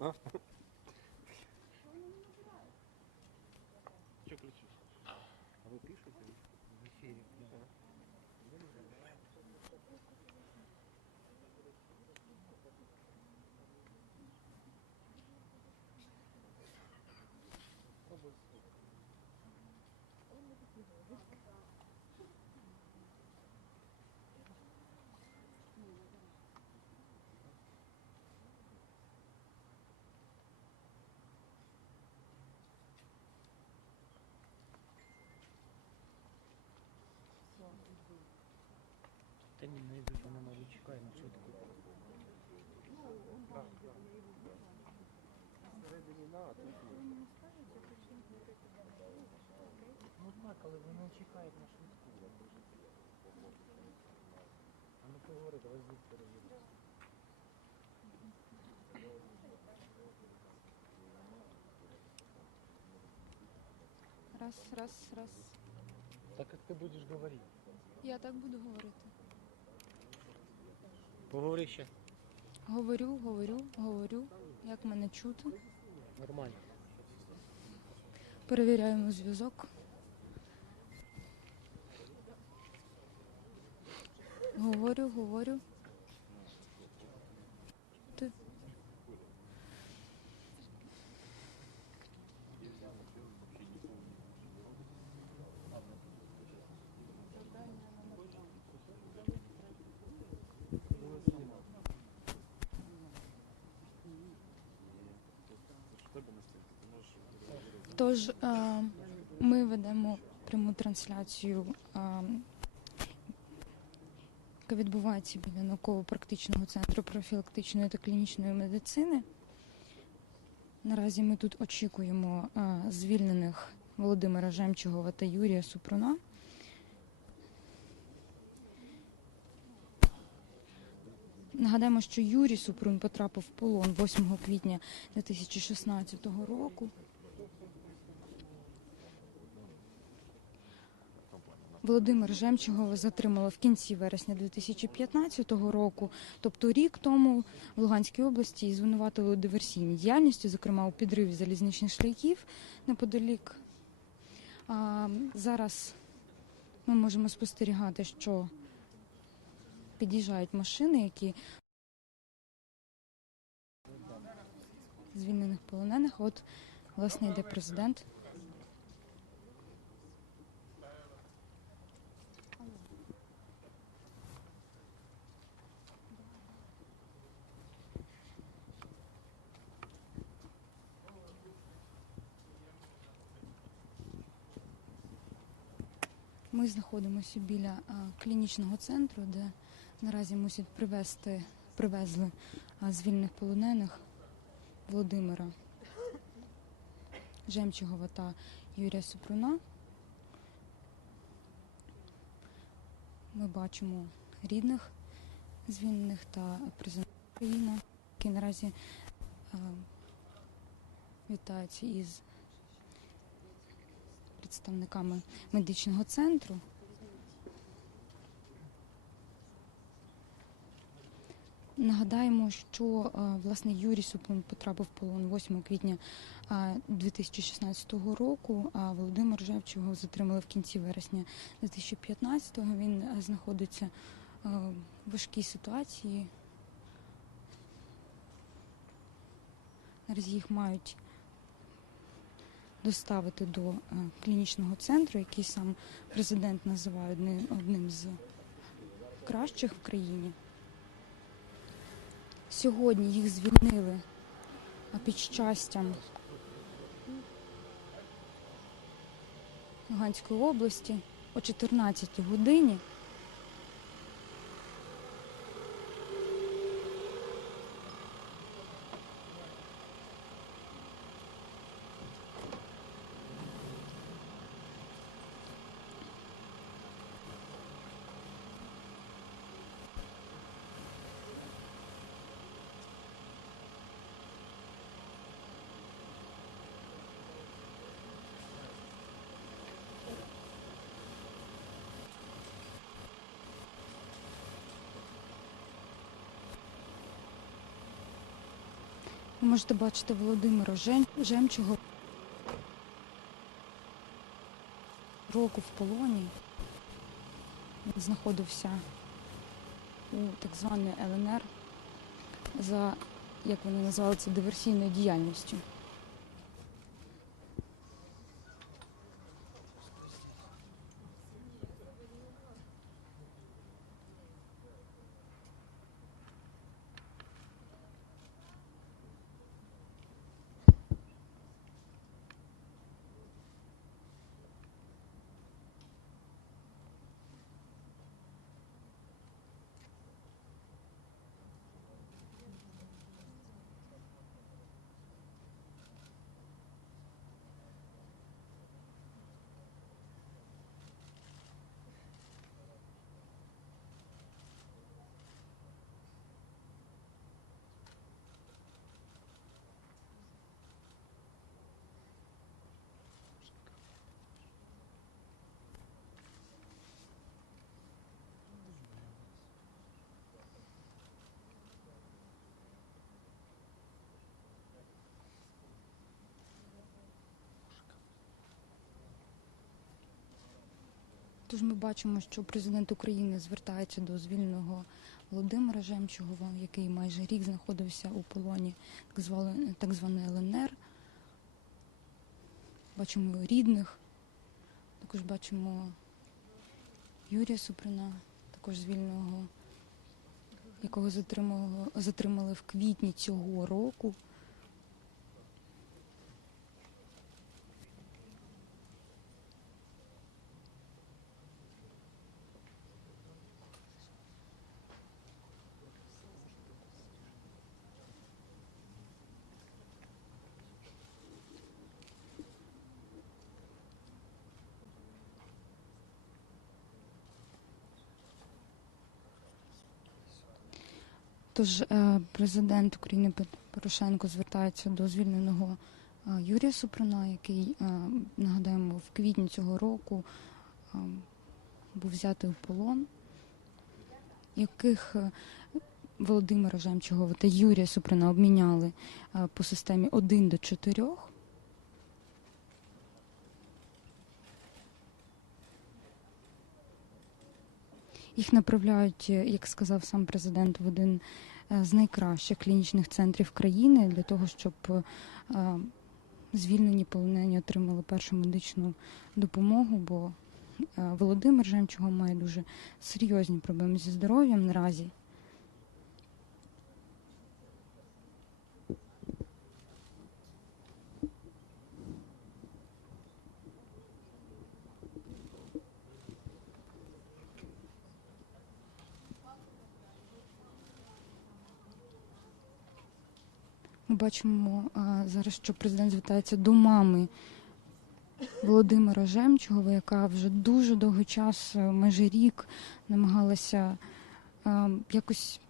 А? Че кричишь? А вы пишете? Та ні, не йдуть, вона мабуть чекає на швидку. Всередині на, а тут ні. Ну так, але вони чекають на швидку. А ну поговори, давай звук перевіримо. Раз, раз, раз. Так як ти будеш говорити. Я так буду говорити. Поговори ще. Говорю, говорю, говорю. Як мене чути? Нормально. Перевіряємо зв'язок. Говорю, говорю. Тож е, ми ведемо пряму трансляцію, е, яка відбувається біля науково-практичного центру профілактичної та клінічної медицини. Наразі ми тут очікуємо е, звільнених Володимира Жемчугова та Юрія Супруна. Нагадаємо, що Юрій Супрун потрапив в полон 8 квітня 2016 року. Володимир Жемчугова затримали в кінці вересня 2015 року, тобто рік тому в Луганській області звинуватили у диверсійній діяльності, зокрема у підриві залізничних шляхів неподалік. А, зараз ми можемо спостерігати, що під'їжджають машини, які звільнених полонених. От, власне, йде президент. Ми знаходимося біля клінічного центру, де наразі мусять привезти, привезли а, звільнених полонених Володимира Жемчугова та Юрія Супруна. Ми бачимо рідних звільнених та президента України, який наразі а, вітається із представниками медичного центру. Нагадаємо, що е, власне Юрій Супрун потрапив в полон 8 квітня е, 2016 року, а Володимир Жевчого затримали в кінці вересня 2015-го. Він е, знаходиться е, в важкій ситуації. Наразі їх мають доставити до е, клінічного центру, який сам президент називає одним, з кращих в країні. Сьогодні їх звільнили під щастям Луганської області о 14 годині. Можете бачити Володимира Жем... Жемчуга. Року в полоні. Він знаходився у так званій ЛНР за, як вони назвали це, диверсійною діяльністю. Тож ми бачимо, що президент України звертається до звільненого Володимира Жемчугова, який майже рік знаходився у полоні так званої ЛНР. Бачимо рідних, також бачимо Юрія Суприна, також звільненого, якого затримали в квітні цього року. Тож е, президент України Порошенко звертається до звільненого е, Юрія Супрана, який, е, нагадаємо, в квітні цього року був взятий у полон, яких Володимира Жемчугова та Юрія Суприна обміняли по системі 1 до 4. Їх направляють, е, як сказав сам президент, в один е, з найкращих клінічних центрів країни для того, щоб е, звільнені полонені отримали першу медичну допомогу. Бо Володимир Жемчуга має дуже серйозні проблеми зі здоров'ям наразі. Бачимо зараз, що президент звертається до мами Володимира Жемчугова, яка вже дуже довгий час, е, майже рік, намагалася якось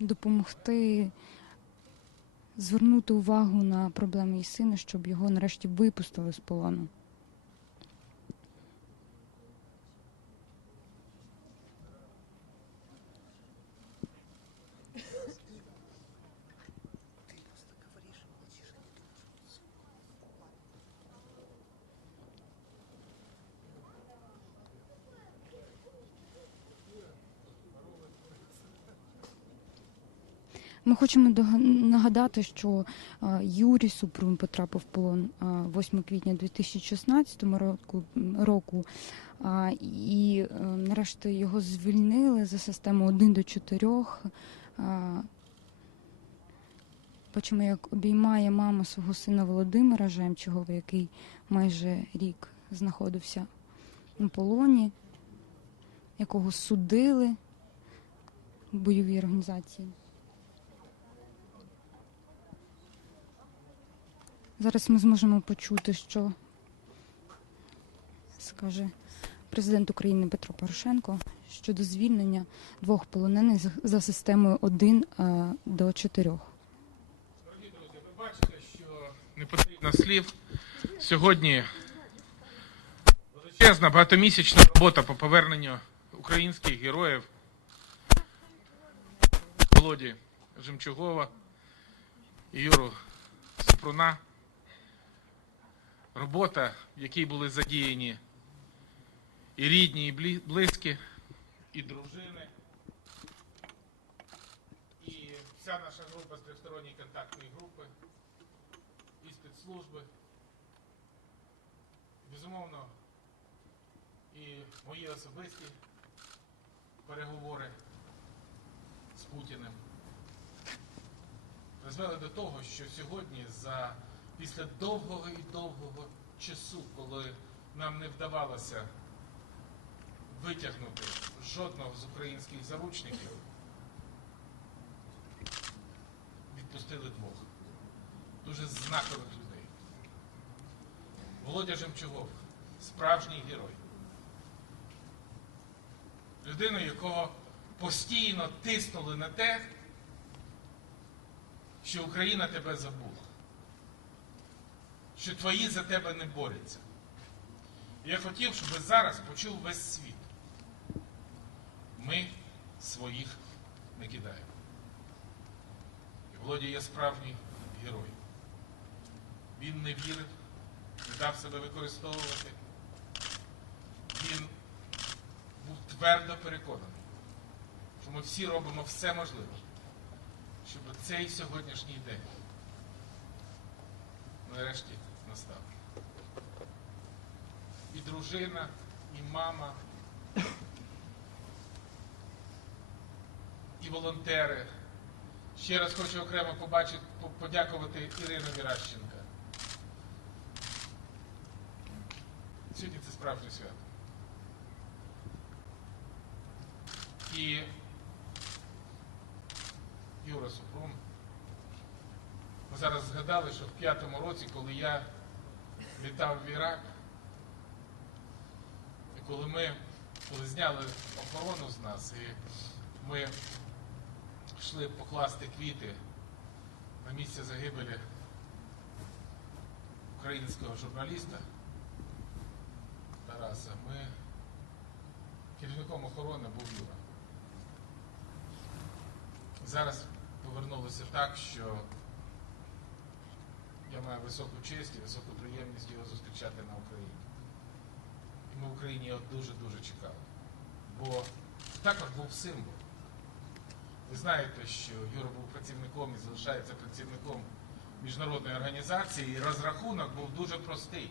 допомогти звернути увагу на проблеми її сина, щоб його нарешті випустили з полону. Ми хочемо нагадати, що Юрій Супрун потрапив в полон 8 квітня 2016 року, і е, нарешті його звільнили за систему 1 до 4. А, Бачимо, як обіймає мама свого сина Володимира Жемчугова, який майже рік знаходився у полоні, якого судили в бойовій організації. Зараз ми зможемо почути, що скаже президент України Петро Порошенко щодо звільнення двох полонених за- системою 1 е, до 4. Дорогі друзі, ви бачите, що не потрібно слів. Сьогодні величезна багатомісячна робота по поверненню українських героїв Володі Жемчугова і Юру Супруна. Робота, в якій були задіяні і рідні, і близькі, і дружини, і вся наша група з тристоронньої контактної групи, і спецслужби. Безумовно, і мої особисті переговори з Путіним призвели до того, що сьогодні, за після довгого і довгого часу, коли нам не вдавалося витягнути жодного з українських заручників, відпустили двох дуже знакових людей. Володя Жемчугов, справжній герой. Людина, якого постійно тиснули на те, що Україна тебе забула, що твої за тебе не борються. Я хотів, щоб зараз почув весь світ. Ми своїх не кидаємо. І Володя є справжній герой. Він не вірив, не дав себе використовувати. Він був твердо переконаний, що ми всі робимо все можливе, щоб цей сьогоднішній день нарешті настав. І дружина, і мама, і волонтери. Ще раз хочу окремо побачити, подякувати Ірину Віращенка. Сьогодні це справжнє свято. І Юра Супрун. Ми зараз згадали, що в п'ятому році, коли я літав в Ірак, і коли ми коли зняли охорону з нас, і ми йшли покласти квіти на місце загибелі українського журналіста Тараса, ми керівником охорони був Юра. Зараз повернулося так, що я маю високу честь і високу приємність його зустрічати на Україні. І ми в Україні його дуже-дуже чекали. Бо також був символ. Ви знаєте, що Юра був працівником і залишається працівником міжнародної організації, і розрахунок був дуже простий.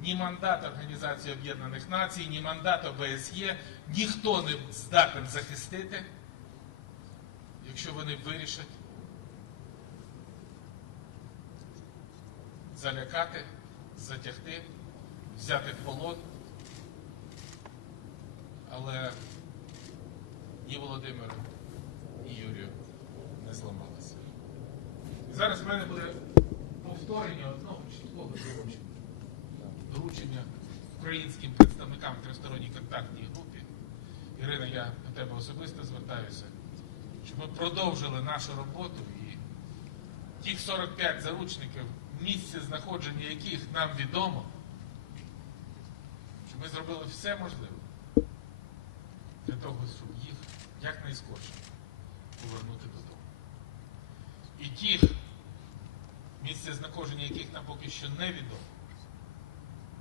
Ні мандат Організації Об'єднаних Націй, ні мандат ОБСЄ ніхто не здатен захистити, якщо вони вирішать залякати, затягти, взяти в полон. Але ні Володимиру, ні Юрію не зламалося. І зараз в мене буде повторення одного чіткого доручення. Доручення українським представникам тристоронній контактній групі. Ірина, я до тебе особисто звертаюся, щоб ми продовжили нашу роботу і тих 45 заручників, місце знаходження яких нам відомо, щоб ми зробили все можливе для того, щоб їх якнайскоріше повернути додому. І тих, місце знаходження яких нам поки що невідомо,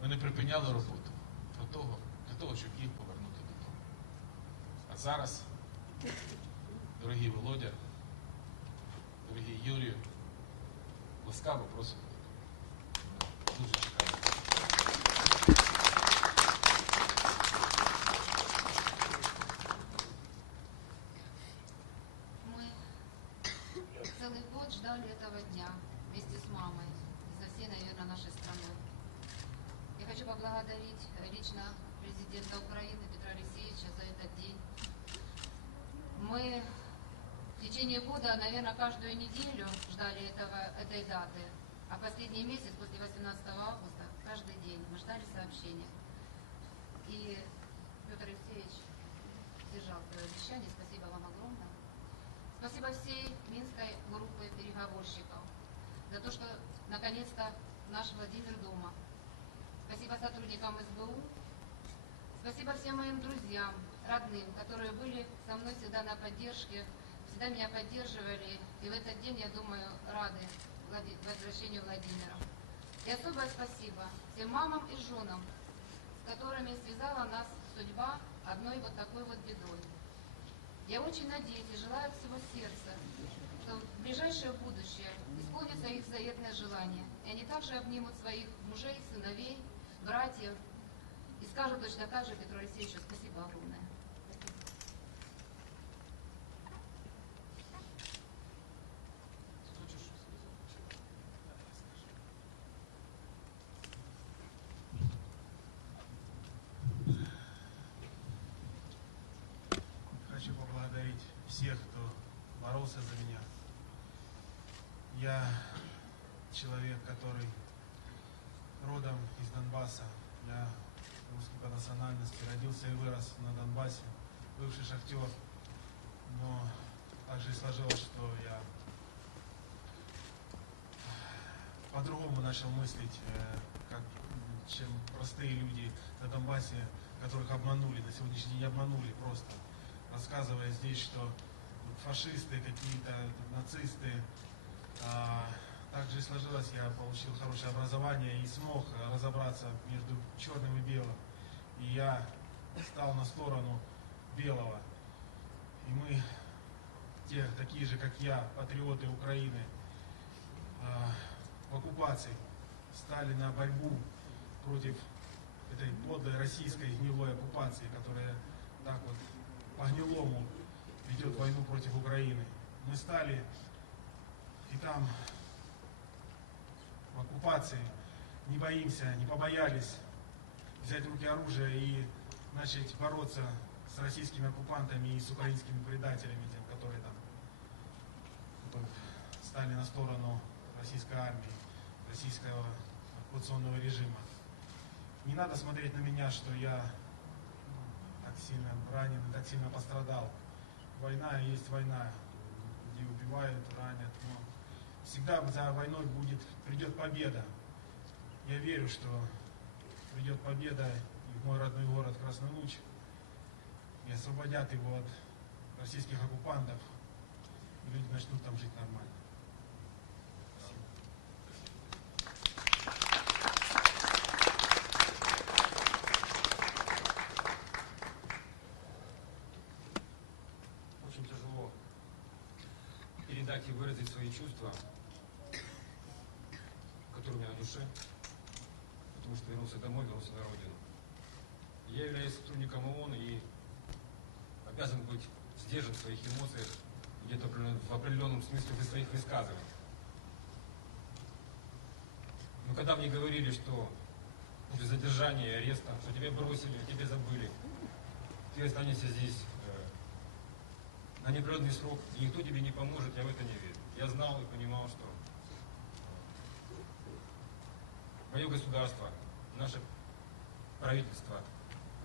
ми не припиняли роботу для того, для того, щоб їх повернути додому. А зараз, дорогі Володя, дорогі Юрію, ласкаво просимо. Течение года, наверное, каждую неделю ждали этого, этой даты. А последний месяц, после 18 августа, каждый день мы ждали сообщения. И Петр Алексеевич сдержал свое обещание. Спасибо вам огромное. Спасибо всей Минской группе переговорщиков за то, что наконец-то наш Владимир дома. Спасибо сотрудникам СБУ. Спасибо всем моим друзьям, родным, которые были со мной всегда на поддержке, всегда меня поддерживали. И в этот день, я думаю, рады возвращению Владимира. И особое спасибо всем мамам и женам, с которыми связала нас судьба одной вот такой вот бедой. Я очень надеюсь и желаю всего сердца, что в ближайшее будущее исполнится их заветное желание, и они также обнимут своих мужей, сыновей, братьев и скажут точно так же Петру Алексеевичу спасибо огромное. Всех, кто боролся за меня. Я человек, который родом из Донбасса. Я русский по национальности, родился и вырос на Донбассе, бывший шахтер. Но так же и сложилось, что я по-другому начал мыслить, э, как, чем простые люди на Донбассе, которых обманули, на сегодняшний день обманули просто, рассказывая здесь, что фашисты какие-то, нацисты. А, так же и сложилось, я получил хорошее образование и смог разобраться между черным и белым. И я стал на сторону белого. И мы, те, такие же, как я, патриоты Украины, а, в оккупации стали на борьбу против этой подлой российской гнилой оккупации, которая так вот по-гнилому ведет войну против Украины. Мы стали и там, в оккупации, не боимся, не побоялись взять в руки оружие и начать бороться с российскими оккупантами и с украинскими предателями, тем, которые там стали на сторону российской армии, российского оккупационного режима. Не надо смотреть на меня, что я так сильно ранен так сильно пострадал. Война есть война, где убивают, ранят, но всегда за войной будет, придет победа. Я верю, что придет победа и в мой родной город Красный Луч, и освободят его от российских оккупантов, и люди начнут там жить нормально. Очень тяжело передать и выразить свои чувства, которые у меня на душе, потому что вернулся домой, вернулся на родину. Я являюсь сотрудником ООН и обязан быть сдержан в своих эмоциях, где-то в определенном смысле в своих высказываниях. Но когда мне говорили, что после задержания и ареста, что тебя бросили, тебе забыли, ты останешься здесь э, на неопределенный срок, и никто тебе не поможет, я в это не верю. Я знал и понимал, что мое государство, наше правительство,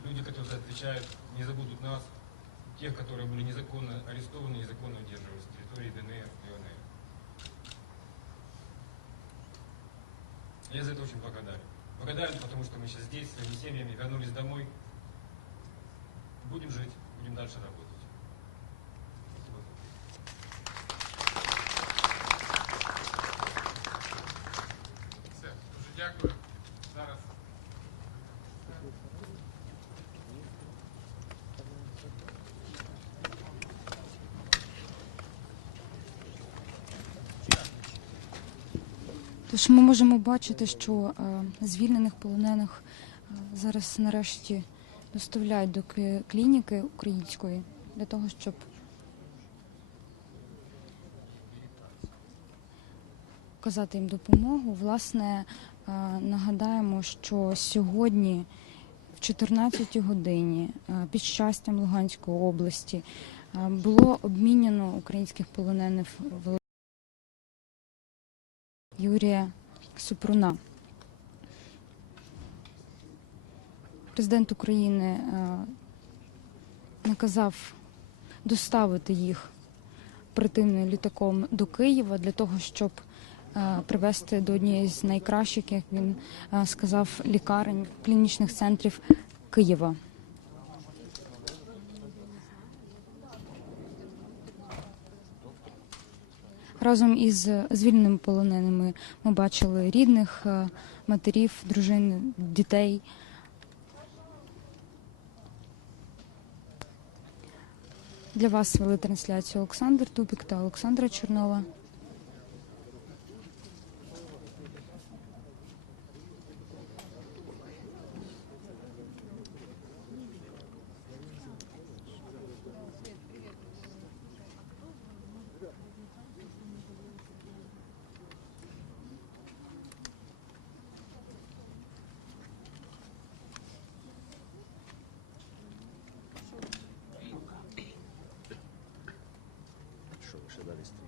люди, которые за отвечают, не забудут нас, тех, которые были незаконно арестованы, незаконно удерживались с территории ДНР и ЛНР. Я за это очень благодарен. Благодарен, потому что мы сейчас здесь, своими семьями, вернулись домой. Будем жить, будем дальше работать. Тож ми можемо бачити, що е, звільнених полонених е, зараз нарешті доставляють до клініки української для того, щоб оказати їм допомогу. Власне, е, нагадаємо, що сьогодні в 14 годині під щастям Луганської області було обміняно українських полонених в Юрія Супруна. Президент України е, наказав доставити їх оперативним літаком до Києва для того, щоб е, привезти до однієї з найкращих, як він е, сказав, лікарень клінічних центрів Києва. Разом із звільненими полоненими ми бачили рідних, е, матерів, дружин, дітей. Для вас вели трансляцію Олександр Тупік та Олександра Чорнова. ще далі.